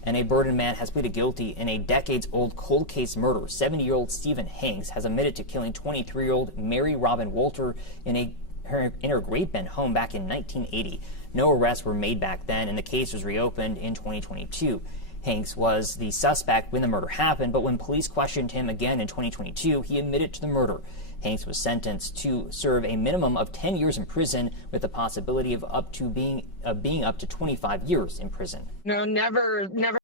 And a Barton man has pleaded guilty in a decades-old cold case murder. 70-year-old Stephen Hanks has admitted to killing 23-year-old Mary Robin Walter in her Great Bend home back in 1980. No arrests were made back then, and the case was reopened in 2022. Hanks was the suspect when the murder happened, but when police questioned him again in 2022, he admitted to the murder. Hanks was sentenced to serve a minimum of 10 years in prison with the possibility of being up to 25 years in prison. No, never